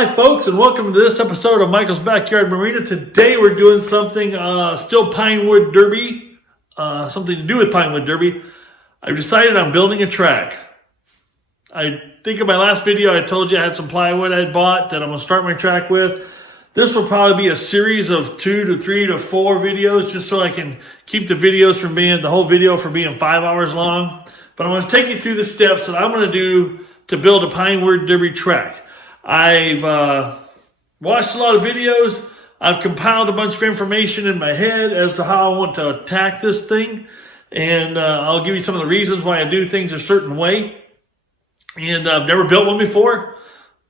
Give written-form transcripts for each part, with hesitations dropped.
Hi folks, and welcome to this episode of Michael's Backyard Marina. Today we're doing something still Pinewood Derby, something to do with Pinewood Derby. I've decided I'm building a track. I think in my last video I told you I had some plywood I had bought that I'm going to start my track with. This will probably be a series of 2 to 3 to 4 videos just so I can keep the videos from being, the whole video from being 5 hours long. But I'm going to take you through the steps that I'm going to do to build a Pinewood Derby track. I've watched a lot of videos. I've compiled a bunch of information in my head as to how I want to attack this thing. And I'll give you some of the reasons why I do things a certain way. And I've never built one before,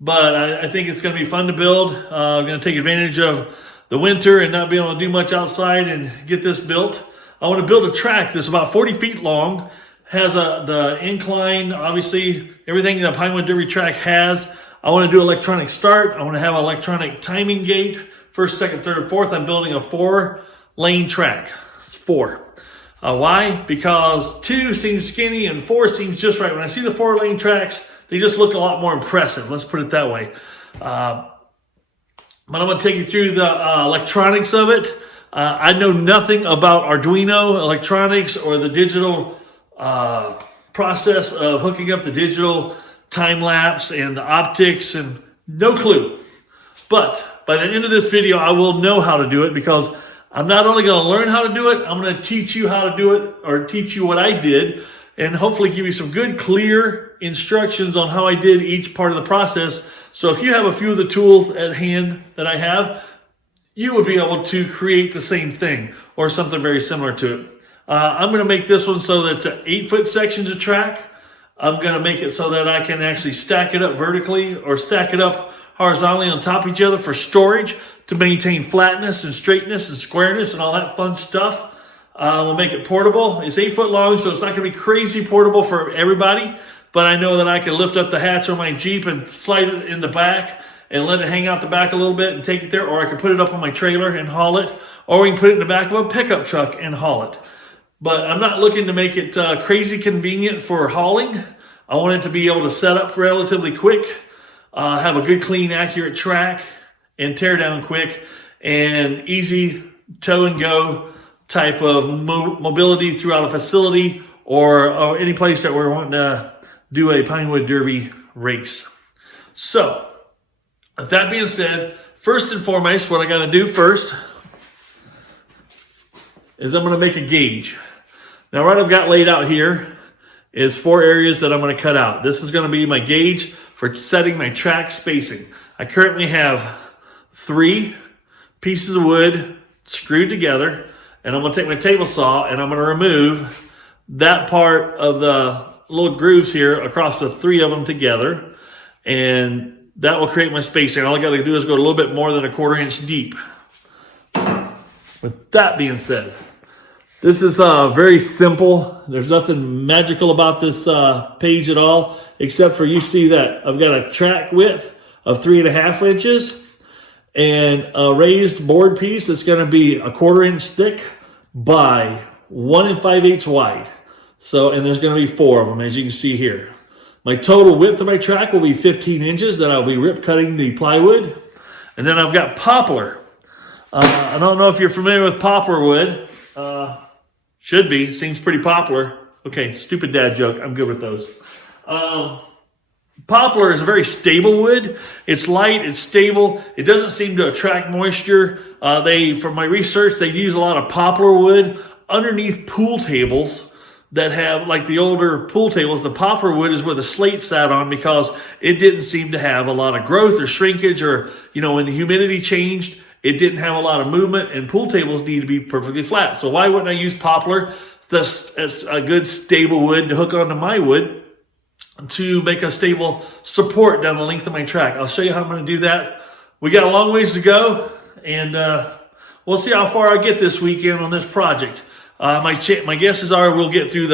but I think it's going to be fun to build. I'm going to take advantage of the winter and not be able to do much outside and get this built. I want to build a track that's about 40 feet long, has the incline, obviously, everything the Pinewood Derby track has. I want to do electronic start. I want to have an electronic timing gate. First, second, third, and fourth. I'm building a 4-lane track. It's 4. Why? Because 2 seems skinny and 4 seems just right. When I see the 4-lane tracks, they just look a lot more impressive. Let's put it that way. But I'm going to take you through the electronics of it. I know nothing about Arduino electronics or the digital process of hooking up the digital time lapse and the optics, and no clue. But by the end of this video, I will know how to do it, because I'm not only going to learn how to do it, I'm going to teach you how to do it, or teach you what I did, and hopefully give you some good, clear instructions on how I did each part of the process. So if you have a few of the tools at hand that I have, you would be able to create the same thing or something very similar to it. I'm going to make this one so that it's 8-foot sections of track. I'm going to make it so that I can actually stack it up vertically or stack it up horizontally on top of each other for storage to maintain flatness and straightness and squareness and all that fun stuff. We'll make it portable. It's 8 foot long, so it's not going to be crazy portable for everybody, but I know that I can lift up the hatch on my Jeep and slide it in the back and let it hang out the back a little bit and take it there, or I can put it up on my trailer and haul it, or we can put it in the back of a pickup truck and haul it. But I'm not looking to make it crazy convenient for hauling. I want it to be able to set up relatively quick, have a good, clean, accurate track, and tear down quick, and easy tow and go type of mobility throughout a facility or any place that we're wanting to do a Pinewood Derby race. So, with that being said, first and foremost, what I got to do first is I'm going to make a gauge. Now, what I've got laid out here is 4 areas that I'm going to cut out. This is going to be my gauge for setting my track spacing. I currently have 3 pieces of wood screwed together, and I'm going to take my table saw and I'm going to remove that part of the little grooves here across the 3 of them together, and that will create my spacing. All I got to do is go a little bit more than a 1/4 inch deep. With that being said, this is very simple. There's nothing magical about this page at all, except for you see that I've got a track width of 3.5 inches and a raised board piece that's going to be a 1/4 inch thick by 1 5/8 wide. So, and there's going to be 4 of them, as you can see here. My total width of my track will be 15 inches that I'll be rip cutting the plywood. And then I've got poplar. I don't know if you're familiar with poplar wood. Should be. Seems pretty popular. Okay, stupid dad joke. I'm good with those. Poplar is a very stable wood. It's light. It's stable. It doesn't seem to attract moisture. From my research, they use a lot of poplar wood underneath pool tables that have, like the older pool tables. The poplar wood is where the slate sat on, because it didn't seem to have a lot of growth or shrinkage, or, when the humidity changed, it didn't have a lot of movement, and pool tables need to be perfectly flat. So why wouldn't I use poplar? That's a good stable wood to hook onto my wood to make a stable support down the length of my track. I'll show you how I'm going to do that. We got a long ways to go, and we'll see how far I get this weekend on this project. My guesses are we'll get through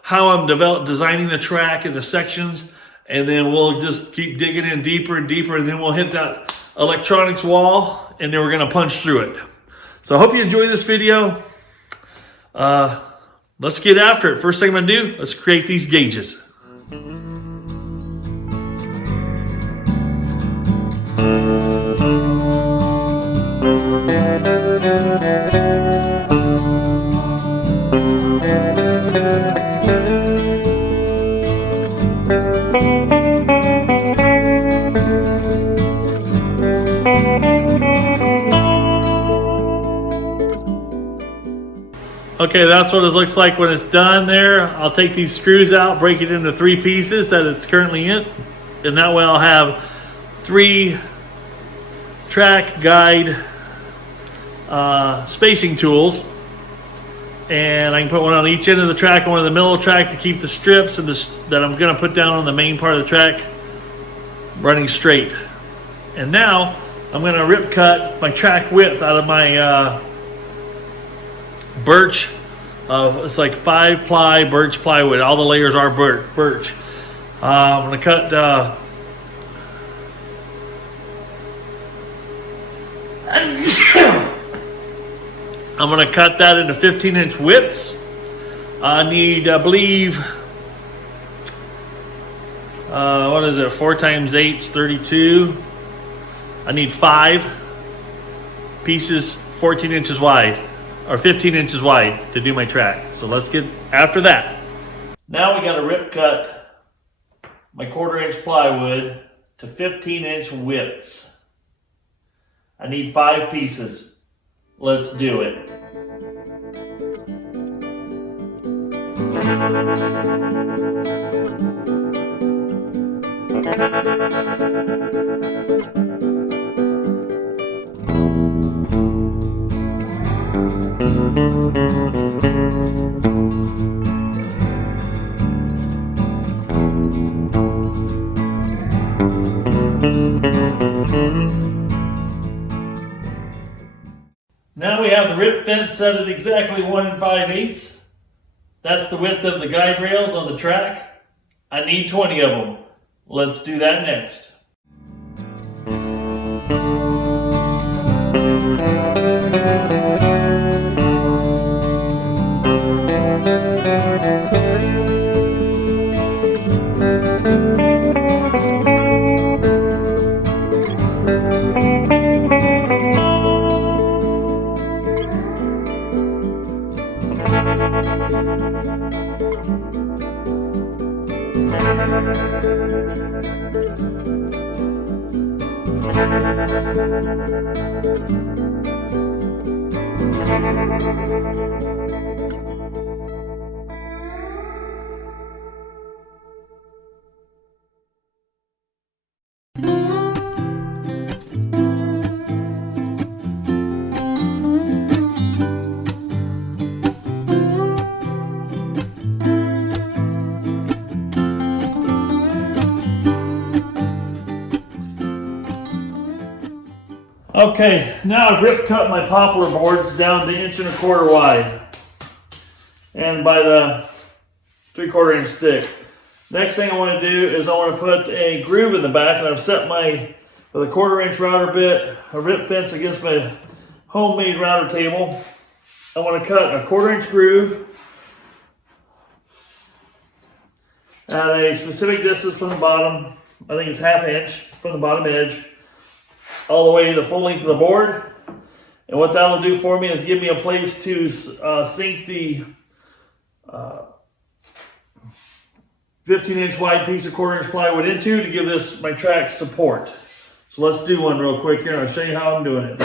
how I'm designing the track and the sections, and then we'll just keep digging in deeper and deeper, and then we'll hit that electronics wall, and then we're going to punch through it. So I hope you enjoy this video. Let's get after it. First thing I'm going to do, let's create these gauges. Okay, that's what it looks like when it's done there. I'll take these screws out, break it into 3 pieces that it's currently in. And that way I'll have 3 track guide spacing tools. And I can put one on each end of the track and one in the middle of the track to keep the strips and that I'm going to put down on the main part of the track running straight. And now I'm going to rip cut my track width out of my birch. It's like 5-ply birch plywood. All the layers are birch. I'm going to cut I'm going to cut that into 15-inch widths. I need, I believe, what is it, 4 times 8 is 32. I need 5 pieces 14 inches wide, or 15 inches wide to do my track. So let's get after that. Now we got to rip cut my 1/4-inch plywood to 15-inch widths. I need 5 pieces. Let's do it. Now we have the rip fence set at exactly 1 5/8. That's the width of the guide rails on the track. I need 20 of them. Let's do that next. Okay, now I've rip cut my poplar boards down to 1 1/4 wide and by the 3/4 inch thick. Next thing I want to do is I want to put a groove in the back, and I've set my, with a 1/4 inch router bit, a rip fence against my homemade router table. I want to cut a 1/4 inch groove at a specific distance from the bottom. I think it's 1/2 inch from the bottom edge, all the way to the full length of the board. And what that'll do for me is give me a place to sink the 15-inch wide piece of 1/4 inch plywood into to give this my track support. So let's do one real quick here and I'll show you how I'm doing it.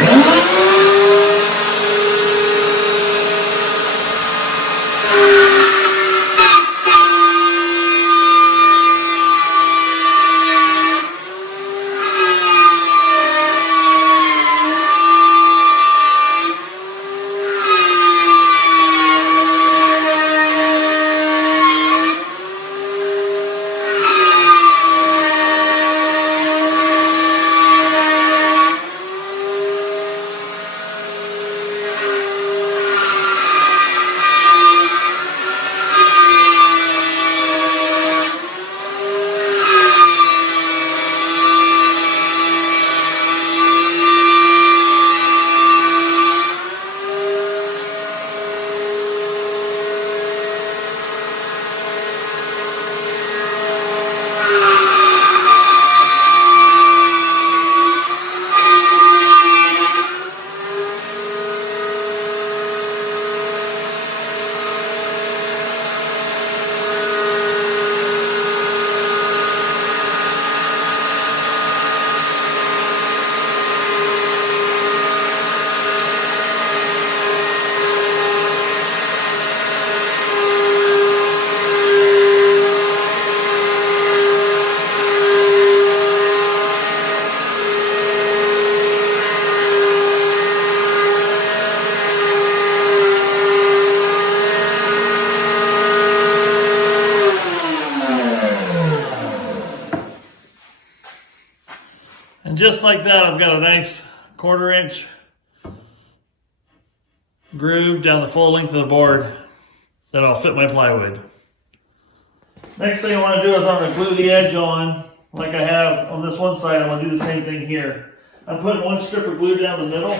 just like that, I've got a nice 1/4 inch groove down the full length of the board that I'll fit my plywood. Next thing I want to do is I'm going to glue the edge on like I have on this one side. I'm going to do the same thing here. I'm putting one strip of glue down the middle.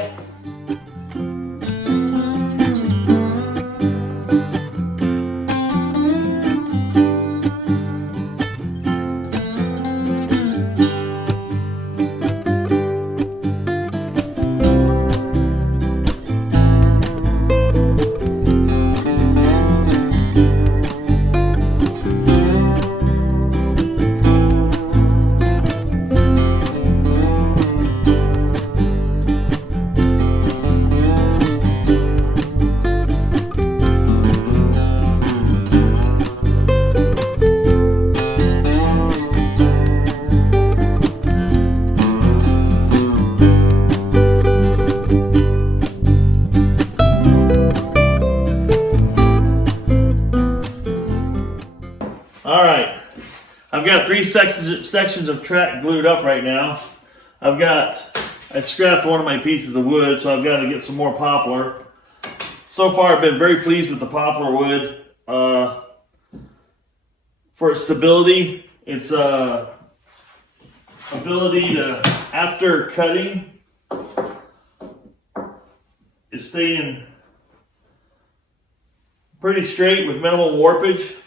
Alright, I've got 3 sections of track glued up right now. I scrapped one of my pieces of wood, so I've got to get some more poplar. So far I've been very pleased with the poplar wood. For its stability, its ability to, after cutting, is staying pretty straight with minimal warpage.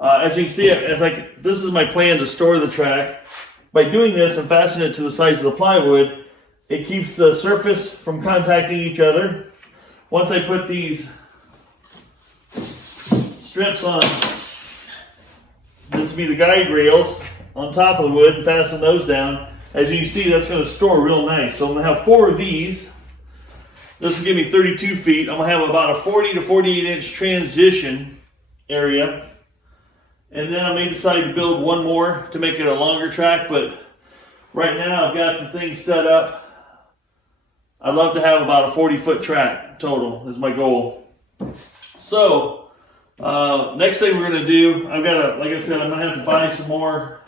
As you can see, this is my plan to store the track. By doing this and fastening it to the sides of the plywood, it keeps the surface from contacting each other. Once I put these strips on, this will be the guide rails on top of the wood, and fasten those down. As you can see, that's going to store real nice. So I'm going to have 4 of these. This will give me 32 feet. I'm going to have about a 40 to 48 inch transition area. And then I may decide to build one more to make it a longer track, but right now I've got the thing set up. I'd love to have about a 40-foot track total is my goal. So, next thing we're going to do, like I said, I'm going to have to buy some more,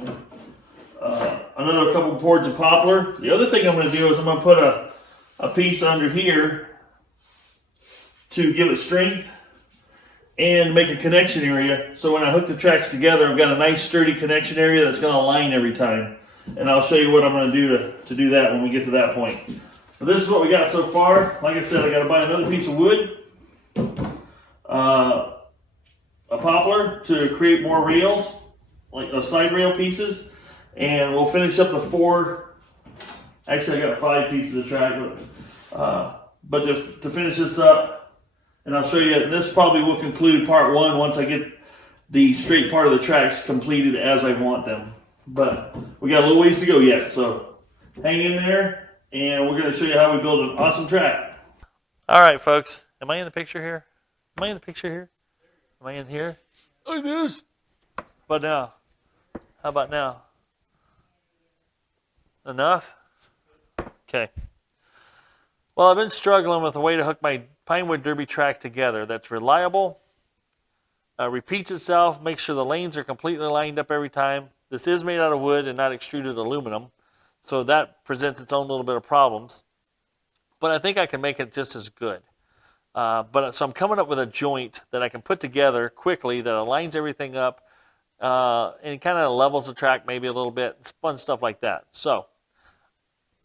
another couple boards of poplar. The other thing I'm going to do is I'm going to put a piece under here to give it strength and make a connection area, so when I hook the tracks together, I've got a nice sturdy connection area that's going to align every time. And I'll show you what I'm going to do to do that when we get to that point. But this is what we got so far. Like I said, I got to buy another piece of wood, a poplar to create more rails, like side rail pieces, and we'll finish up the 4. Actually, I got 5 pieces of track, but to finish this up. And I'll show you, this probably will conclude part 1 once I get the straight part of the tracks completed as I want them. But we got a little ways to go yet, so hang in there, and we're going to show you how we build an awesome track. All right, folks. Am I in the picture here? Am I in the picture here? Am I in here? Like this. But now, how about now? Enough? Okay. Well, I've been struggling with a way to hook my Pinewood Derby track together that's reliable, repeats itself, makes sure the lanes are completely lined up every time. This is made out of wood and not extruded aluminum, so that presents its own little bit of problems. But I think I can make it just as good. So I'm coming up with a joint that I can put together quickly that aligns everything up and kind of levels the track maybe a little bit. It's fun stuff like that. So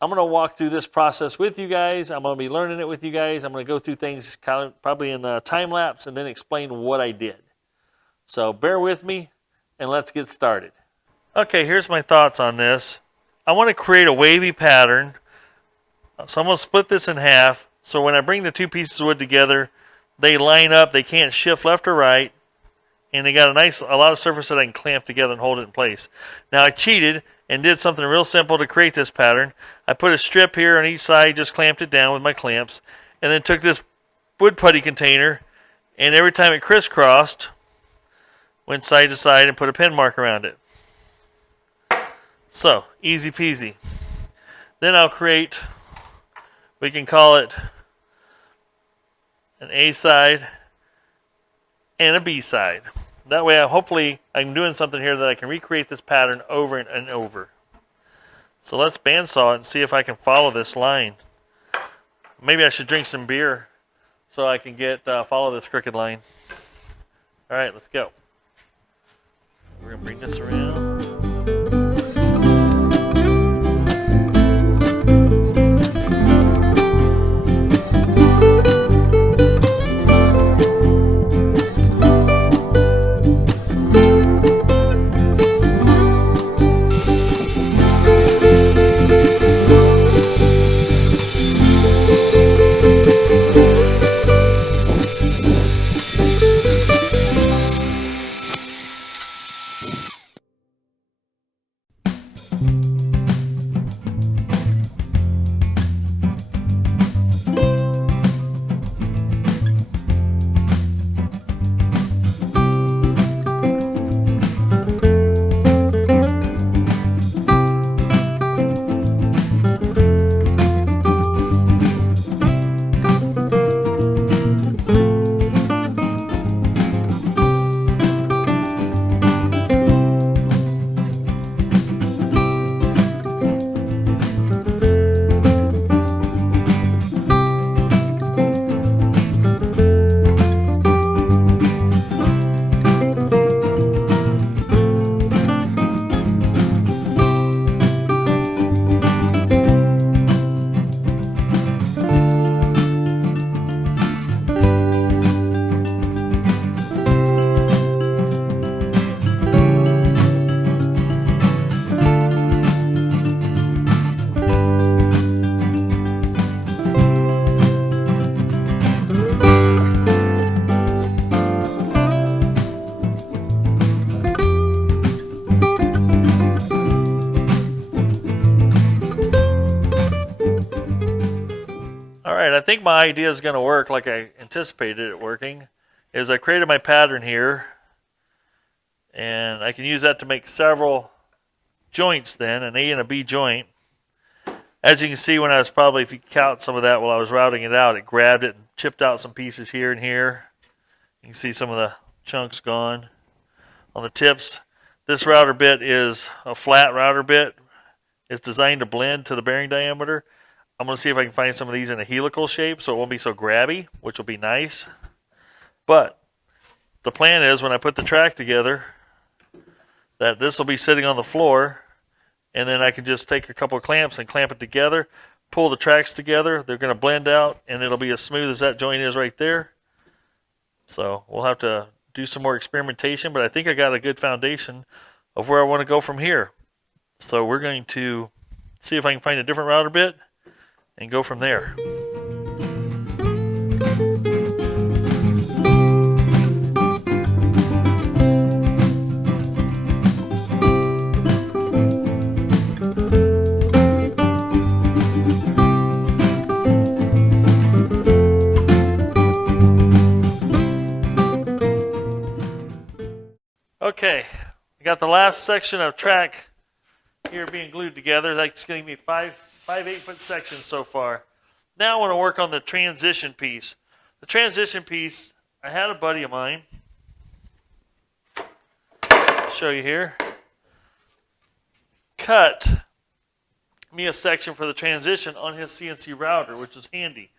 I'm going to walk through this process with you guys. I'm going to be learning it with you guys. I'm going to go through things kind of probably in a time lapse and then explain what I did. So bear with me and let's get started. Okay, here's my thoughts on this. I want to create a wavy pattern. So I'm going to split this in half. So when I bring the 2 pieces of wood together, they line up. They can't shift left or right. And they got a lot of surface that I can clamp together and hold it in place. Now I cheated and did something real simple to create this pattern. I put a strip here on each side, just clamped it down with my clamps, and then took this wood putty container, and every time it crisscrossed, went side to side and put a pin mark around it. So, easy peasy. Then I'll create, we can call it an A side and a B side. That way, hopefully, I'm doing something here that I can recreate this pattern over and over. So let's bandsaw it and see if I can follow this line. Maybe I should drink some beer so I can get follow this crooked line. All right, let's go. We're gonna bring this around. I think my idea is going to work like I anticipated it working. Is I created my pattern here, and I can use that to make several joints then, an A and a B joint. As you can see, when I was probably, if you count some of that while I was routing it out, it grabbed it and chipped out some pieces here and here. You can see some of the chunks gone on the tips. This router bit is a flat router bit. It's designed to blend to the bearing diameter. I'm going to see if I can find some of these in a helical shape so it won't be so grabby, which will be nice. But the plan is when I put the track together that this will be sitting on the floor, and then I can just take a couple of clamps and clamp it together, pull the tracks together. They're going to blend out, and it'll be as smooth as that joint is right there. So we'll have to do some more experimentation, but I think I got a good foundation of where I want to go from here. So we're going to see if I can find a different router bit and go from there. Okay, I got the last section of track here being glued together. That's going to be five 8-foot sections so far. Now I want to work on the transition piece. The transition piece, I had a buddy of mine, I'll show you here, cut me a section for the transition on his CNC router, which is handy.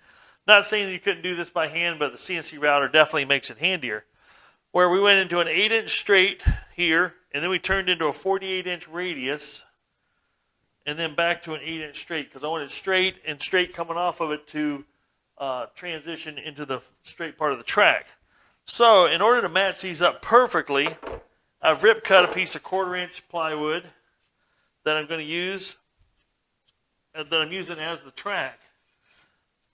Not saying that you couldn't do this by hand, but the CNC router definitely makes it handier. Where we went into an 8-inch straight here, and then we turned into a 48-inch radius, and then back to an 8-inch straight, because I wanted straight and straight coming off of it to transition into the straight part of the track. So in order to match these up perfectly, I've rip cut a piece of 1/4-inch plywood that I'm going to use, that I'm using as the track.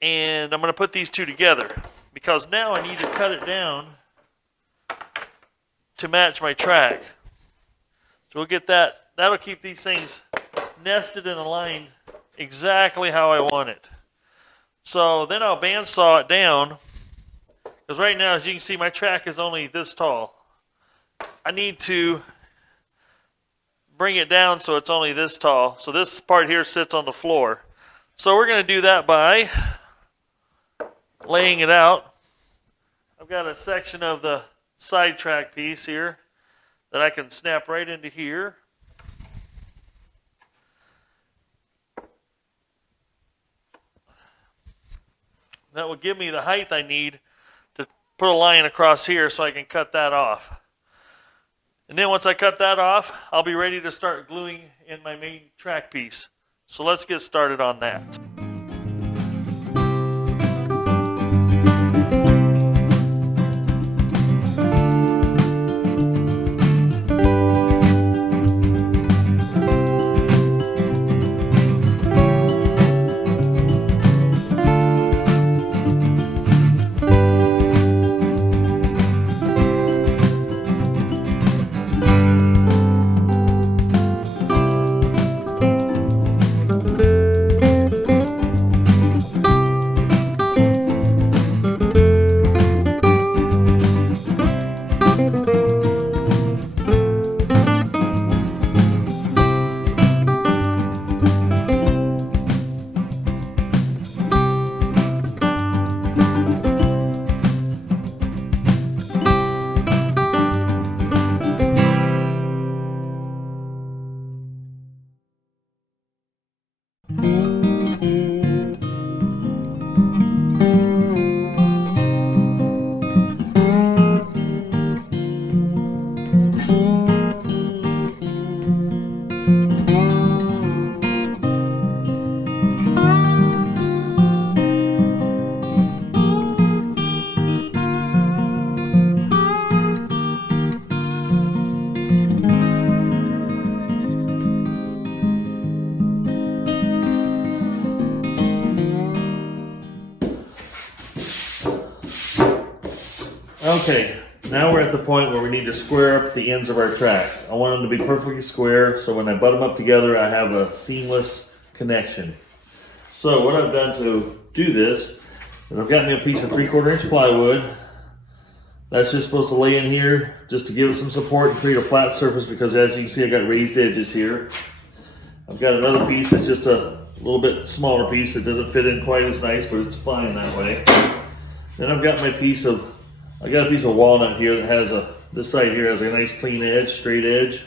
And I'm going to put these two together, because now I need to cut it down to match my track. So we'll get that. That'll keep these things nested and aligned exactly how I want it. So then I'll bandsaw it down, because right now, as you can see, my track is only this tall. I need to bring it down so it's only this tall. So this part here sits on the floor. So we're going to do that by laying it out. I've got a section of the side track piece here that I can snap right into here. That will give me the height I need to put a line across here so I can cut that off. And then once I cut that off, I'll be ready to start gluing in my main track piece. So let's get started on that. Okay, now we're at the point where we need to square up the ends of our track. I want them to be perfectly square, so when I butt them up together, I have a seamless connection. So what I've done to do this is I've got me a piece of 3/4 inch plywood. That's just supposed to lay in here just to give it some support and create a flat surface, because as you can see, I got raised edges here. I've got another piece that's just a little bit smaller piece that doesn't fit in quite as nice, but it's fine that way. Then I've got my piece of I got a piece of walnut here that has this side here has a nice clean edge, straight edge.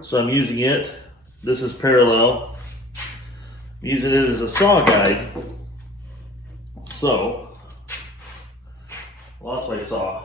So I'm using it. This is parallel. I'm using it as a saw guide. So, lost my saw.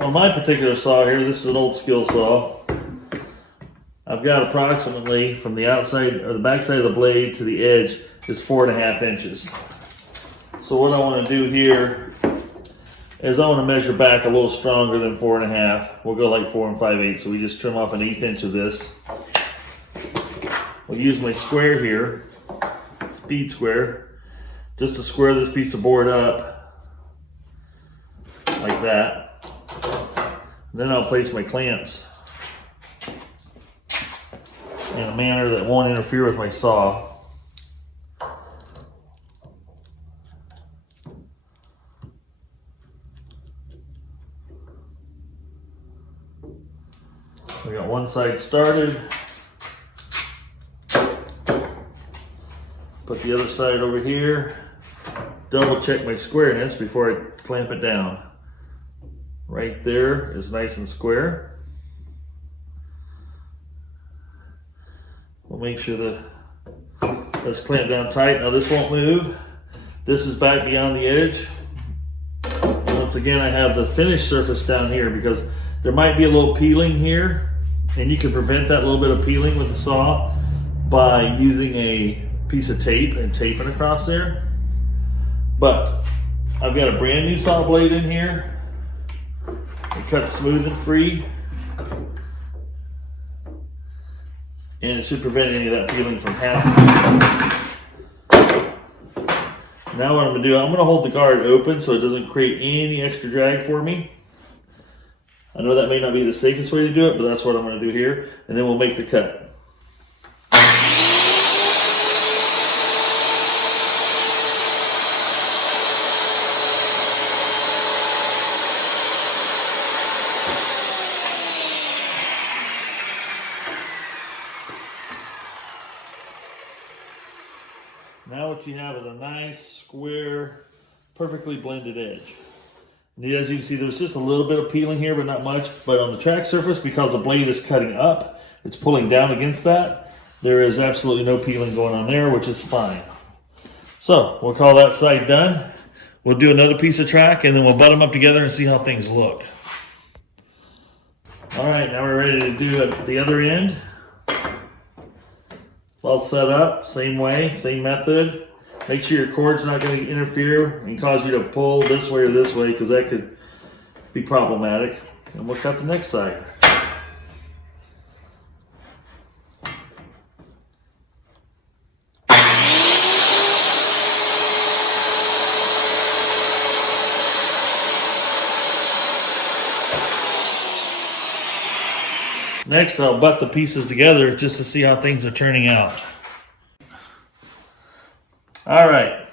On my particular saw here, this is an old skill saw. I've got approximately from the outside or the back side of the blade to the edge is 4.5 inches. So what I want to do here is I want to measure back a little stronger than 4.5. We'll go like 4 5/8. So we just trim off 1/8 inch of this. I'll use my square here, speed square, just to square this piece of board up like that. Then I'll place my clamps in a manner that won't interfere with my saw. We got one side started. Put the other side over here. Double check my squareness before I clamp it down. Right there is nice and square. We'll make sure that that's clamped down tight. Now this won't move. This is back beyond the edge. And once again, I have the finished surface down here because there might be a little peeling here, and you can prevent that little bit of peeling with the saw by using a piece of tape and taping across there. But I've got a brand new saw blade in here. It cuts smooth and free, and it should prevent any of that peeling from happening. Now what I'm going to do, I'm going to hold the guard open so it doesn't create any extra drag for me. I know that may not be the safest way to do it, but that's what I'm going to do here, and then we'll make the cut. what you have is a nice, square, perfectly blended edge. And as you can see, there's just a little bit of peeling here, but not much. But on the track surface, because the blade is cutting up, it's pulling down against that. There is absolutely no peeling going on there, which is fine. So we'll call that side done. We'll do another piece of track, and then we'll butt them up together and see how things look. All right, now we're ready to do the other end. All set up, same way, same method. Make sure your cord's not going to interfere and cause you to pull this way or this way, because that could be problematic. And we'll cut the next side. Next, I'll butt the pieces together just to see how things are turning out. All right,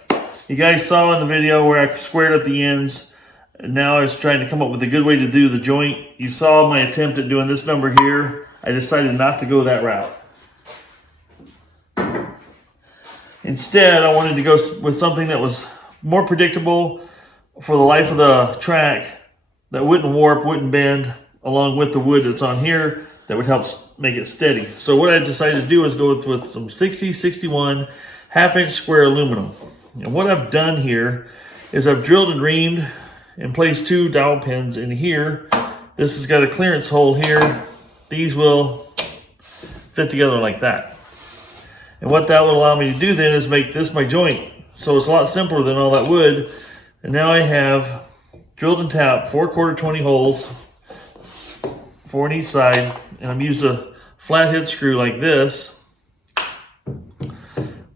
you guys saw in the video where I squared up the ends, and now I was trying to come up with a good way to do the joint. You saw my attempt at doing this number here. I decided not to go that route. Instead, I wanted to go with something that was more predictable for the life of the track, that wouldn't warp, wouldn't bend, along with the wood that's on here that would help make it steady. So what I decided to do is go with some 60-61 half-inch square aluminum. And what I've done here is I've drilled and reamed and placed 2 dowel pins in here. This has got a clearance hole here. These will fit together like that. And what that will allow me to do then is make this my joint. So it's a lot simpler than all that wood. And now I have drilled and tapped 4 1/4 holes, 4 on each side, and I'm using a flathead screw like this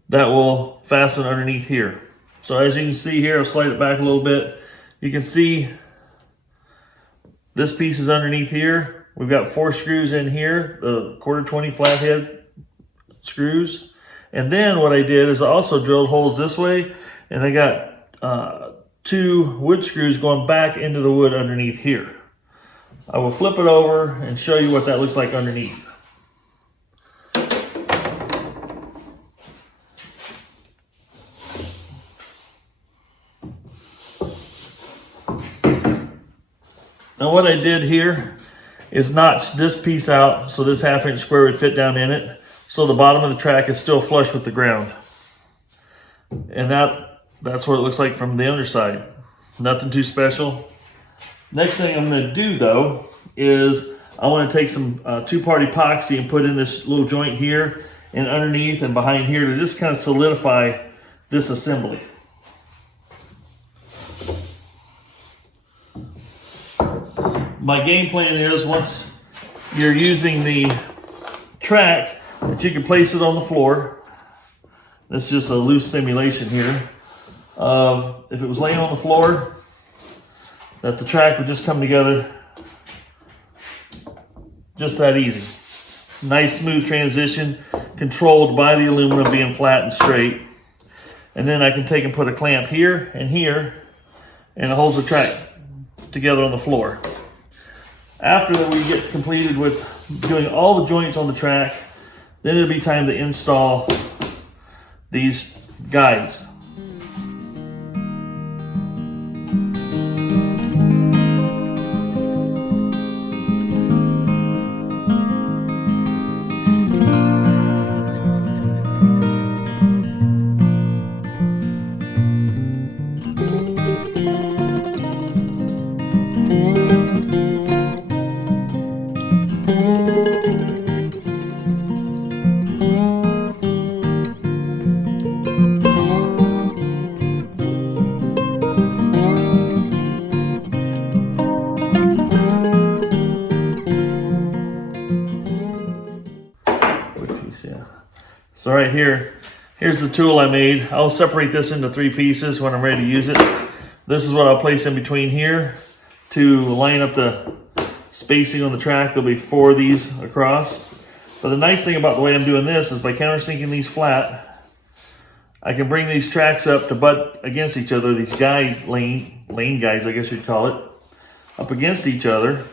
that will fasten underneath here. So as you can see here, I'll slide it back a little bit. You can see this piece is underneath here. We've got 4 screws in here, the 1/4 flathead screws. And then what I did is I also drilled holes this way, and I got 2 wood screws going back into the wood underneath here. I will flip it over and show you what that looks like underneath. Now what I did here is notch this piece out so this half-inch square would fit down in it, so the bottom of the track is still flush with the ground. And that's what it looks like from the underside. Nothing too special. Next thing I'm going to do though is I want to take some 2-part epoxy and put in this little joint here and underneath and behind here to just kind of solidify this assembly. My game plan is, once you're using the track, that you can place it on the floor. This is just a loose simulation here of if it was laying on the floor, that the track would just come together just that easy. Nice smooth transition, controlled by the aluminum being flat and straight. And then I can take and put a clamp here, and it holds the track together on the floor. After that, we get completed with doing all the joints on the track, then it'll be time to install these guides. So right here, here's the tool I made. I'll separate this into 3 pieces when I'm ready to use it. This is what I'll place in between here to line up the spacing on the track. There'll be 4 of these across. But the nice thing about the way I'm doing this is by countersinking these flat, I can bring these tracks up to butt against each other, these lane guides, I guess you'd call it, up against each other.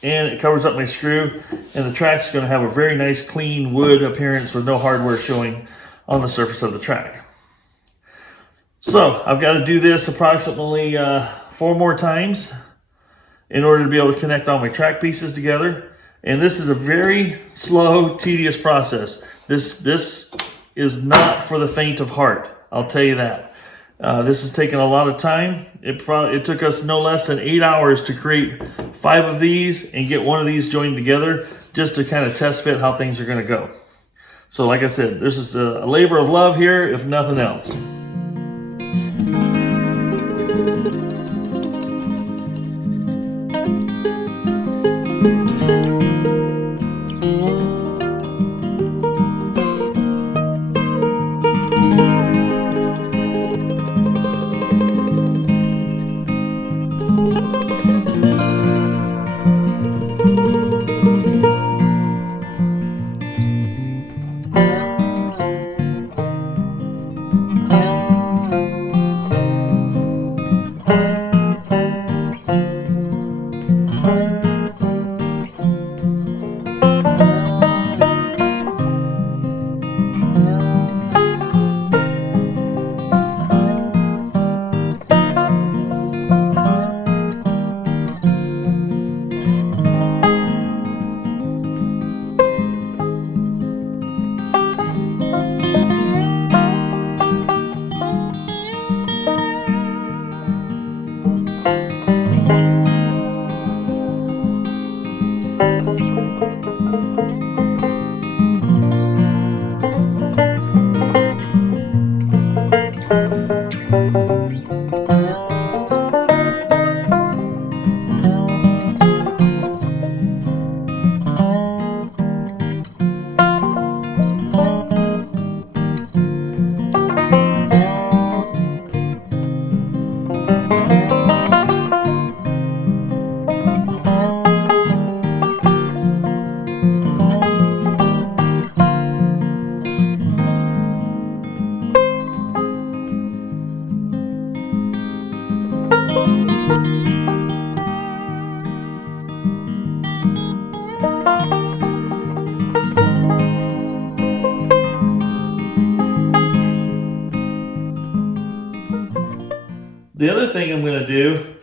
And it covers up my screw, and the track's going to have a very nice clean wood appearance with no hardware showing on the surface of the track. So I've got to do this approximately 4 more times in order to be able to connect all my track pieces together. And this is a very slow, tedious process. This is not for the faint of heart, I'll tell you that. This has taken a lot of time. It took us no less than 8 hours to create 5 of these and get one of these joined together, just to kind of test fit how things are going to go. So like I said, this is a labor of love here, if nothing else. The other thing I'm going to do,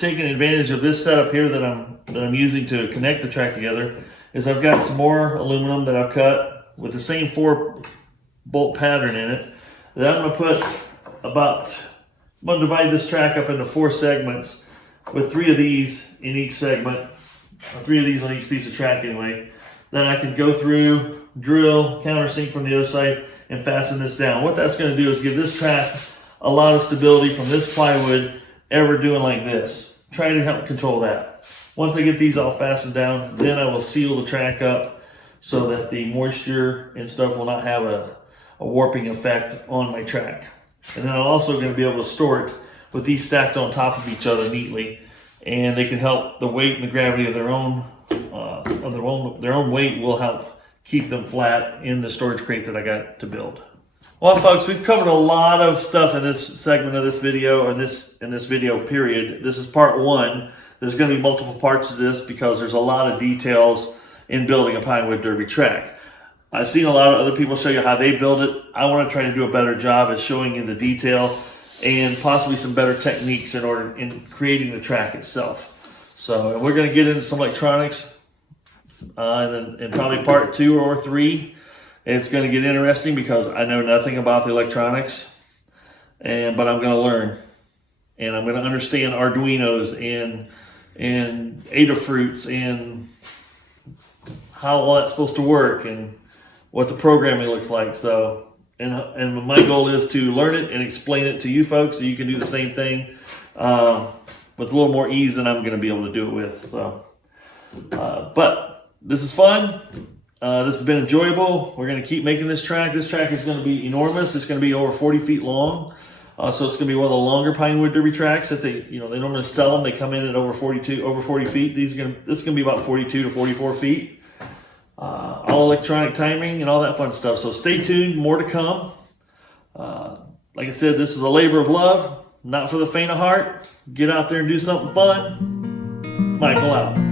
taking advantage of this setup here that I'm using to connect the track together, is I've got some more aluminum that I've cut with the same 4-bolt pattern in it that I'm going to put I'm going to divide this track up into 4 segments with 3 of these in each segment, or 3 of these on each piece of track anyway. Then I can go through, drill, countersink from the other side, and fasten this down. What that's going to do is give this track a lot of stability from this plywood ever doing like this. Try to help control that. Once I get these all fastened down, then I will seal the track up so that the moisture and stuff will not have a warping effect on my track. And then I'm also going to be able to store it with these stacked on top of each other neatly, and they can help the weight and the gravity of their own weight will help keep them flat in the storage crate that I got to build. Well, folks, we've covered a lot of stuff in this segment of this video, or in this video period. This is part 1. There's going to be multiple parts to this because there's a lot of details in building a Pinewood Derby track. I've seen a lot of other people show you how they build it. I want to try to do a better job at showing you the detail and possibly some better techniques in creating the track itself. So we're going to get into some electronics and then in probably part 2 or 3. It's going to get interesting because I know nothing about the electronics, but I'm going to learn, and I'm going to understand Arduinos and Adafruits and how all that's supposed to work and what the programming looks like. So, and my goal is to learn it and explain it to you folks so you can do the same thing with a little more ease than I'm going to be able to do it with. So, but this is fun. This has been enjoyable. We're going to keep making this track. This track is going to be enormous. It's going to be over 40 feet long. So it's going to be one of the longer Pinewood Derby tracks that they normally sell them. They come in at over 40 feet. This is going to be about 42 to 44 feet. All electronic timing and all that fun stuff. So stay tuned. More to come. Like I said, this is a labor of love, not for the faint of heart. Get out there and do something fun. Michael out.